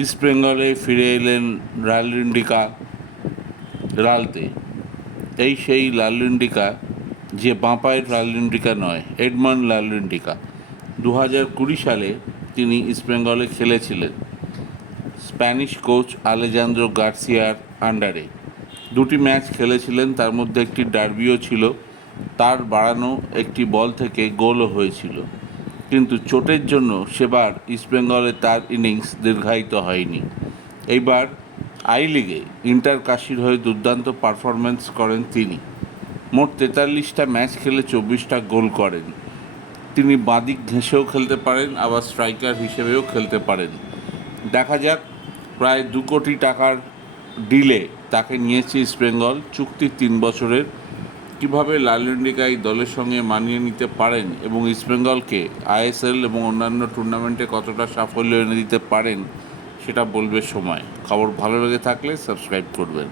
East বেঙ্গলে ফিরে এলেন লালরিন্ডিকা রালতে এই সেই লালরিন্ডিকা যে বাঁপায়ের লালরিন্ডিকা নয়, এডমন্ড লালরিন্ডিকা দু হাজার কুড়ি সালে তিনি ইস্টবেঙ্গলে খেলেছিলেন স্প্যানিশ কোচ আলেজান্দ্রো গার্সিয়ার আন্ডারে। দুটি ম্যাচ খেলেছিলেন, তার মধ্যে একটি ডার্বিও ছিল, তার বাড়ানো একটি বল থেকে গোলও হয়েছিল। কিন্তু চোটের জন্য সেবার ইস্টবেঙ্গলে তার ইনিংস দীর্ঘায়িত হয়নি। এইবার আই লিগে ইন্টার কাশির হয়ে দুর্দান্ত পারফরম্যান্স করেন তিনি। মোট তেতাল্লিশটা ম্যাচ খেলে চব্বিশটা গোল করেন। তিনি বাঁদিক ঘেঁষেও খেলতে পারেন, আবার স্ট্রাইকার হিসেবেও খেলতে পারেন। দেখা যাক, প্রায় দু কোটি টাকার ডিলে তাকে নিয়েছে ইস্টবেঙ্গল চুক্তি তিন বছরের। কীভাবে লালরিন্ডিকা এই দলের সঙ্গে মানিয়ে নিতে পারেন এবং ইস্টবেঙ্গলকে আইএসএল এবং অন্যান্য টুর্নামেন্টে কতটা সাফল্য এনে দিতে পারেন, সেটা বলবে সময়। খবর ভালো লেগে থাকলে সাবস্ক্রাইব করবেন।